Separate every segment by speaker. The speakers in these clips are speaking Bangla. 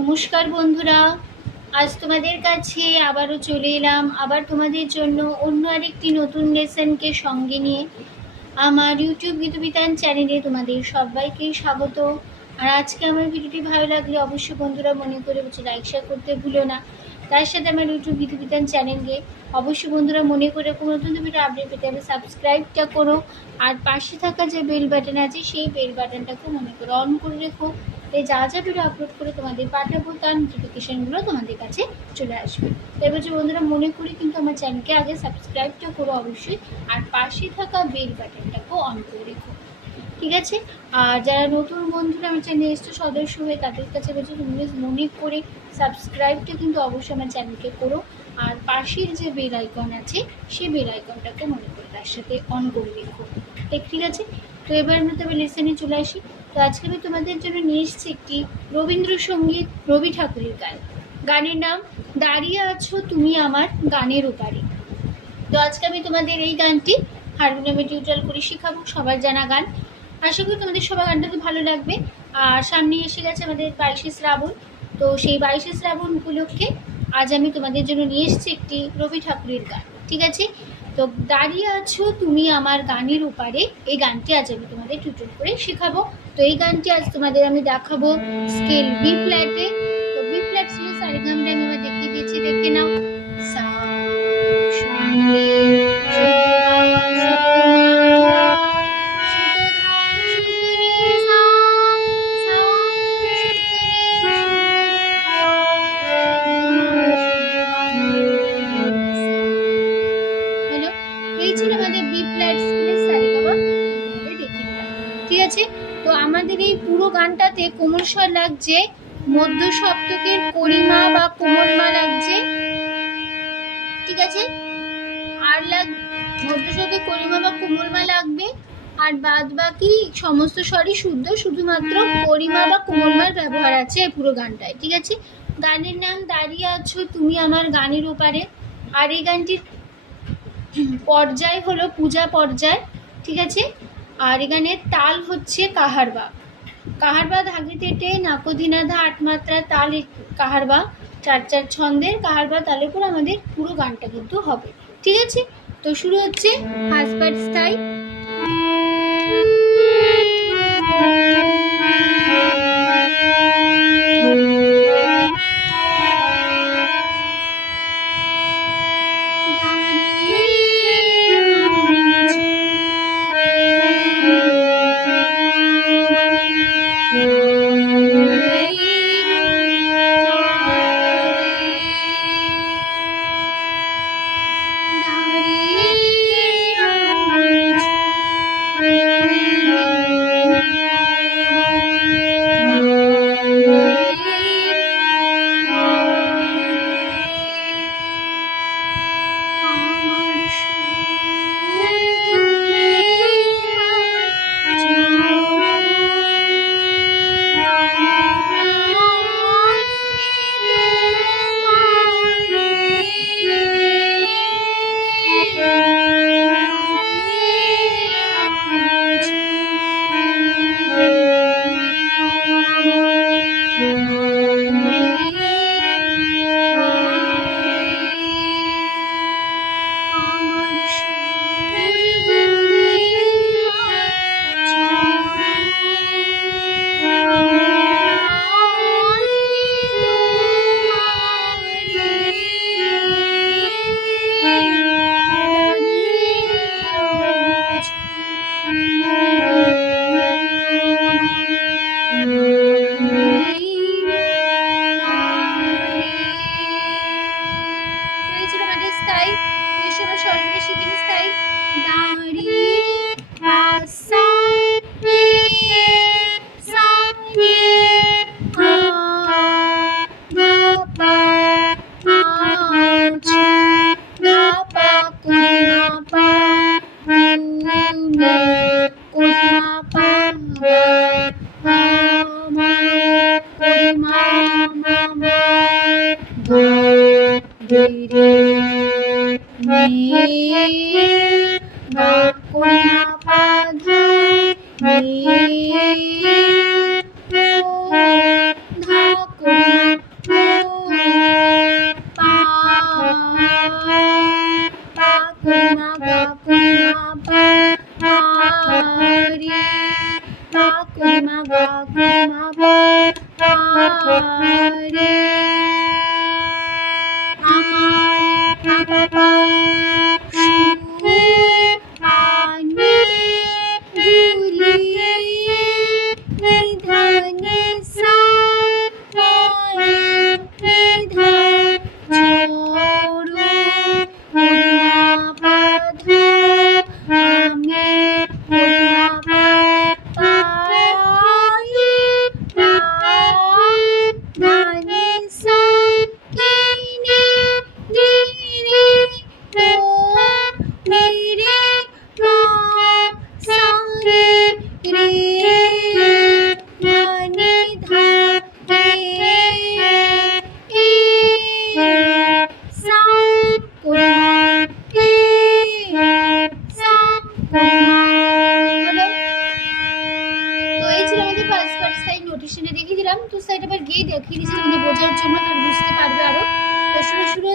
Speaker 1: নমস্কার বন্ধুরা। আজ তোমাদের কাছে আবারও চলে এলাম। আবার তোমাদের জন্য অন্য আরেকটি নতুন লেসনকে সঙ্গে নিয়ে। আমার ইউটিউব গীতবিতান চ্যানেলে তোমাদের সবাইকে স্বাগত। আর আজকে আমার ভিডিওটি ভালো লাগলে অবশ্যই বন্ধুরা মনে করে লাইক শেয়ার করতে ভুলো না। তার সাথে আমার ইউটিউব গীতবিতান চ্যানেলকে অবশ্যই বন্ধুরা মনে করে কোনো নতুন ভিডিও আপডেট পেতে হবে সাবস্ক্রাইবটা করো। আর পাশে থাকা যে বেল বাটন আছে, সেই বেল বাটনটাকে মনে করে অন করে রেখো। তাই যা যা ভিডিও আপলোড করে তোমাদের পাঠাবো তার নোটিফিকেশানগুলো তোমাদের কাছে চলে আসবে। এবার যে বন্ধুরা মনে করি কিন্তু আমার চ্যানেলকে আগে সাবস্ক্রাইবটা করো অবশ্যই, আর পাশে থাকা বেল বাটনটাকেও অন করে রেখো। ঠিক আছে? আর যারা নতুন বন্ধুরা আমার চ্যানেলে এসছে, সদস্য হয়ে তাদের কাছে বলছি, তুমি মনে করে সাবস্ক্রাইবটা কিন্তু অবশ্যই আমার চ্যানেলকে করো। আর পাশের যে বেল আইকন আছে সেই বেল আইকনটাকে মনে করে তার সাথে অন করে রেখো। ঠিক আছে? তো এবার আমরা তবে লেসনে চলে আসি। তো আজকে আমি তোমাদের জন্য নিয়ে এসেছি একটি রবীন্দ্রসঙ্গীত রবি ঠাকুরের গান। গানের নাম দাঁড়িয়ে আছো তুমি আমার গানের ওপারে। তো আজকে আমি তোমাদের এই গানটি হারমোনিয়ামে টিউটোরিয়াল করে শেখাবো, সবার জানা গান। আশা করি তোমাদের সবার গানটাকে ভালো লাগবে। আর সামনে এসে গেছে আমাদের বাইশে শ্রাবণ। তো সেই বাইশে শ্রাবণ উপলক্ষে আজ আমি তোমাদের জন্য নিয়ে এসেছি একটি রবি ঠাকুরের গান। ঠিক আছে? তো দাঁড়িয়ে আছো তুমি আমার গানের উপারে। এই গানটি আজ আমি তোমাদের টিউটোরিয়াল করে শেখাবো। তো এই গানটি আজ তোমাদের আমি দেখাবো স্কেল বি ফ্ল্যাটে তো বি ফ্ল্যাট ছিল সারেগামটা আমি আমার দেখিয়ে দিয়েছি দেখে নাও। স্বর লাগছে মধ্য সপ্তকের করিমা বা কোমলমা লাগছে। ঠিক আছে? আর লাগ মধ্য সপ্তকের করিমা বা কোমলমা লাগবে। আর বাদ বাকি সমস্ত স্বরই শুদ্ধ, শুধুমাত্র করিমা বা কোমলমার ব্যবহার আছে পুরো গানটায়। ঠিক আছে? গানের নাম দাঁড়িয়ে আছো তুমি আমার গানের ওপারে। আর এই গানটির পর্যায় হলো পূজা পর্যায়। ঠিক আছে? আর এখানে তাল হচ্ছে কাহারবা। কাহারবা ধাগি তেটে নাকদিনাধা আট মাত্রা তাল কাহারবা, চার চার ছন্দের কাহারবা তালের উপর আমাদের পুরো গানটা কিন্তু হবে। ঠিক আছে? তো শুরু হচ্ছে হাসপাত স্থায়ী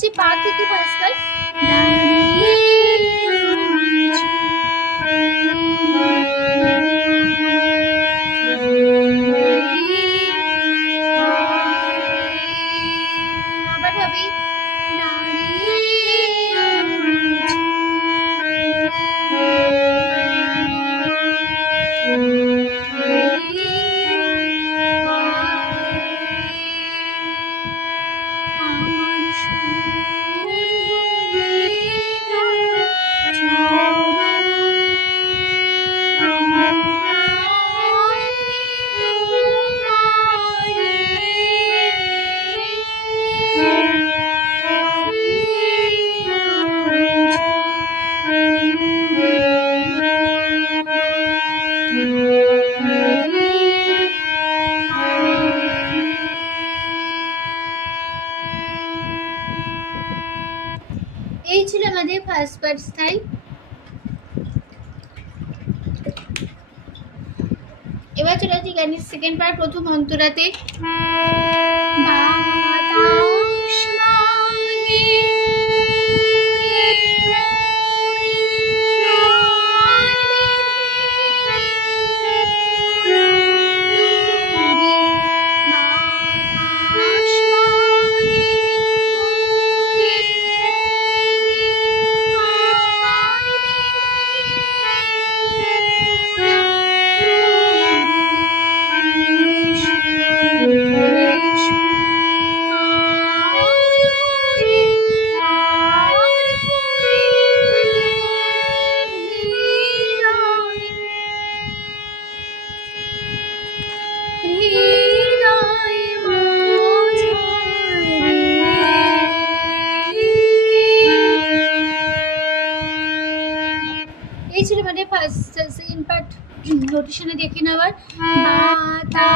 Speaker 1: হচ্ছে পা থেকে পাঁচ তাই সেকেন্ড পার্ট প্রথম অন্তরাতে। ছোট শুনে দেখে নেওয়ার। মাতা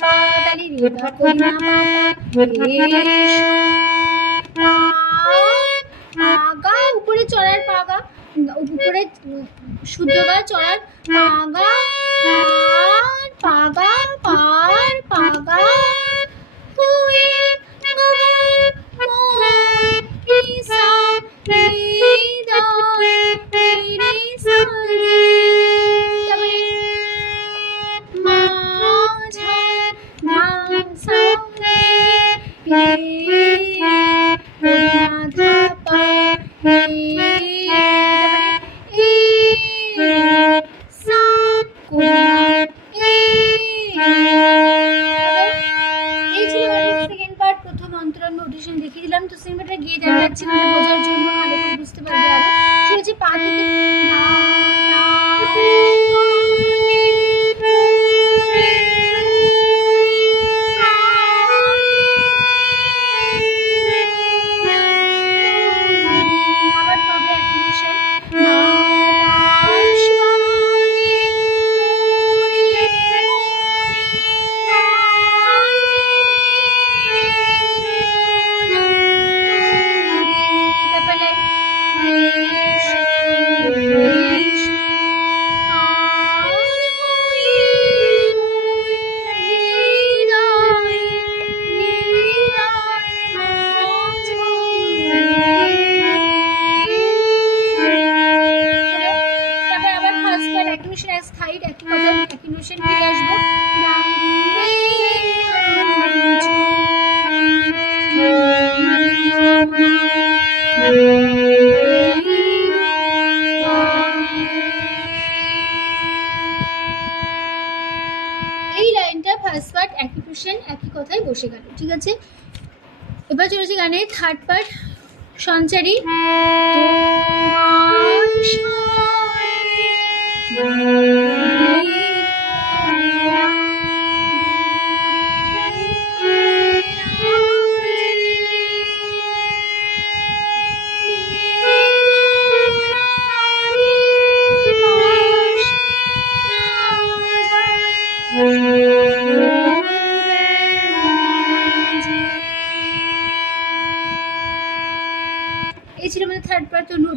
Speaker 1: তালি দিয়ে তখন গা উপরে চড়ার পাগা, উপরে সূর্য গা চড়ার পাগা পাগা, পার পাগা তুই Thank you. পারকুশন ফিরে আসব। এই লাইনটা ফার্স্ট পার্ট একই পোর্শন একই কথাই বসে গেল ঠিক আছে? এবার চলেছে গানের থার্ড পার্ট সঞ্চারী এই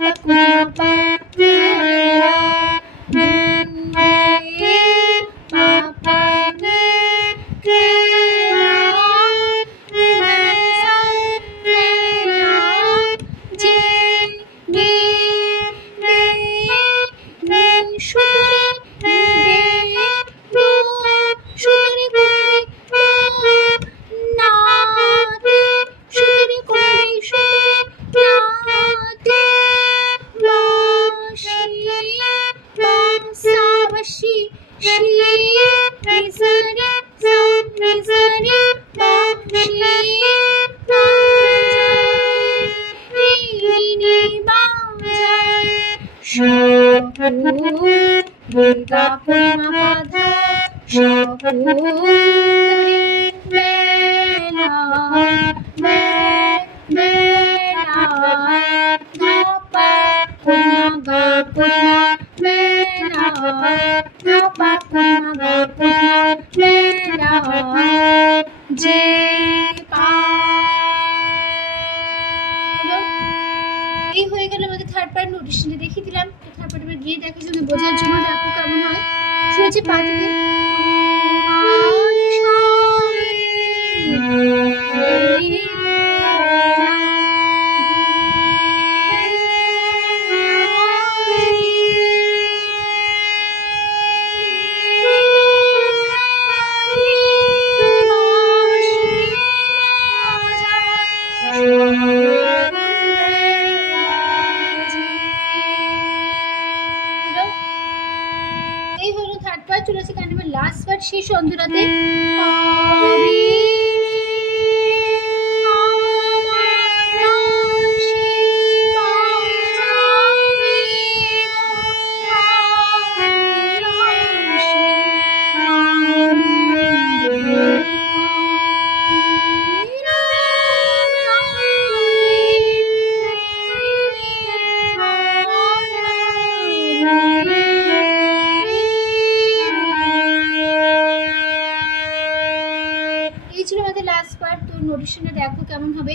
Speaker 1: আশা দুর্গা যে এই হয়ে গেল আমাদের থার্ড পার্ট নোটিশনটা দেখিয়ে দিলাম। থার্ড পার্ট গিয়ে দেখা জন্য বোঝার জন্য কেমন হয়। শুনেছি পা থেকে পার্ট দেখো কেমন হবে?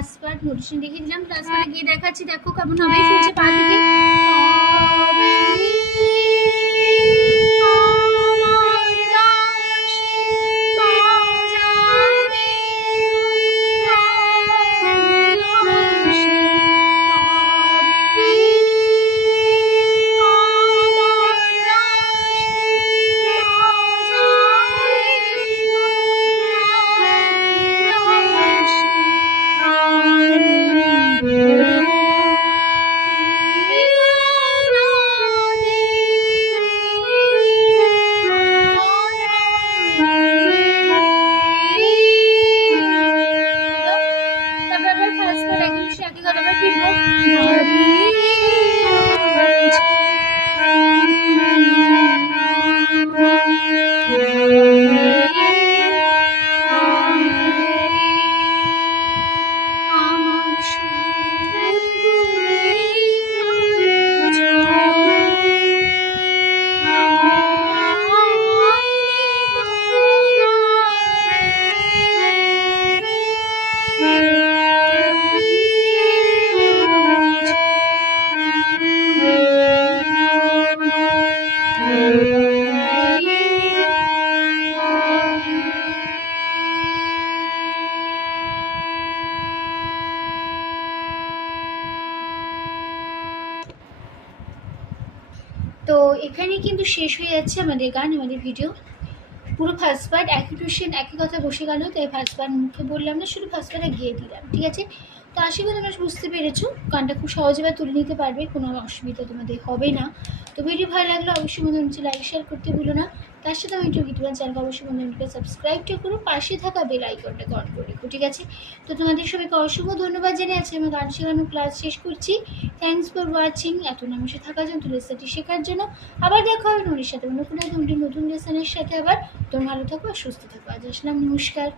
Speaker 1: লাস্ট পার্ট নোটিশন দেখিয়ে দিলাম। লাস্ট পার্টে গিয়ে দেখাচ্ছি। দেখো কেমন হবে। শুনছে পা থেকে। যাচ্ছে আমাদের গান, আমাদের ভিডিও পুরো ফার্স্ট পার্ট একই টিউশন একই কথা বসে গেল, তাই ফার্স্ট পার্ট মুখে বললাম না, শুধু ফার্স্ট পার্টে গিয়ে দিলাম, ঠিক আছে? তো আশা করি তোমরা বুঝতে পেরেছ, গানটা খুব সহজেভাবে তুলে নিতে পারবে, কোনো অসুবিধা তোমাদের হবে না। তো ভিডিও ভালো লাগলে অবশ্যই মনে হচ্ছে লাইক শেয়ার করতে ভুলো না। তার সাথে আমি একটু বিদ্যমান চ্যানেলকে অবশ্যই বন্ধুকে সাবস্ক্রাইবটা করো পাশে থাকা বেল আইকনটা অন করে রেখো ঠিক আছে? তো তোমাদের সবাইকে অসংখ্য ধন্যবাদ জানিয়ে আছি আমি গান শেখানো ক্লাস শেষ করছি। থ্যাংকস ফর ওয়াচিং এত নামসে থাকার জন্য লেসনটি শেখার জন্য। আবার দেখা হবে ননির সাথে অন্য কোনো নতুন লেসনের সাথে আবার। তোমার ভালো থাকো আর সুস্থ থাকো, আজ আসলাম, নমস্কার।